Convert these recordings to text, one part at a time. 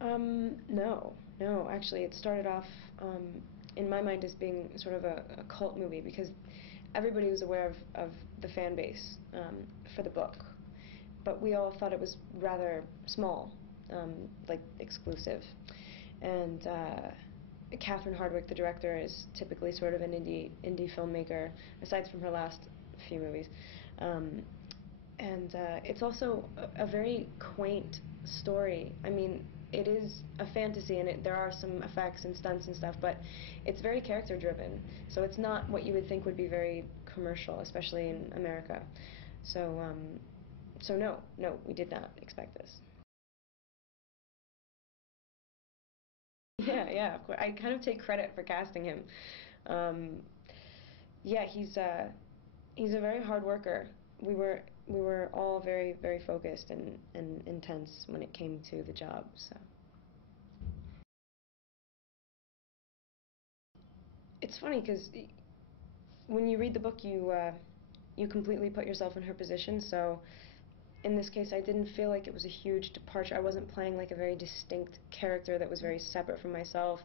No. Actually, it started off in my mind as being sort of a cult movie because everybody was aware of the fan base for the book, but we all thought it was rather small, like exclusive. And Catherine Hardwicke, the director, is typically sort of an indie filmmaker, aside from her last few movies. And it's also a very quaint story. I mean, it is a fantasy, and there are some effects and stunts and stuff, but it's very character-driven. So it's not what you would think would be very commercial, especially in America. So, so no, we did not expect this. Yeah, of course. I kind of take credit for casting him. Yeah, he's a very hard worker. We were all very focused and intense when it came to the job. So it's funny because when you read the book, you completely put yourself in her position. So in this case, I didn't feel like it was a huge departure. I wasn't playing like a very distinct character that was very separate from myself.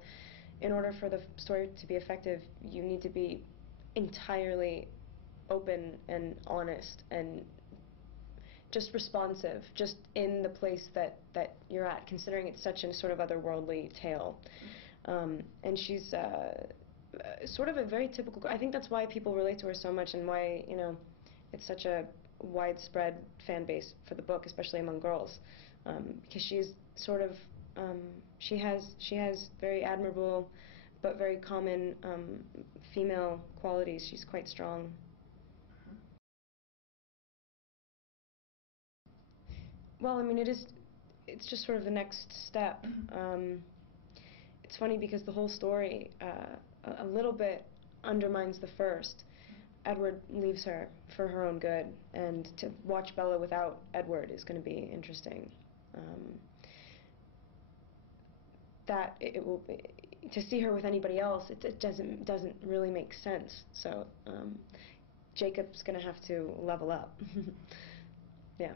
In order for the story to be effective, you need to be entirely open and honest and just responsive, just in the place that you're at, considering it's such a sort of otherworldly tale. And she's sort of a very typical. I think that's why people relate to her so much, and why it's such a widespread fan base for the book, especially among girls, because she's sort of she has very admirable but very common female qualities. She's quite strong. Well, I mean, it's just sort of the next step. It's funny because the whole story a little bit undermines the first. Edward leaves her for her own good, and to watch Bella without Edward is going to be interesting. That it will be, to see her with anybody else, it doesn't really make sense. So Jacob's going to have to level up. Yeah.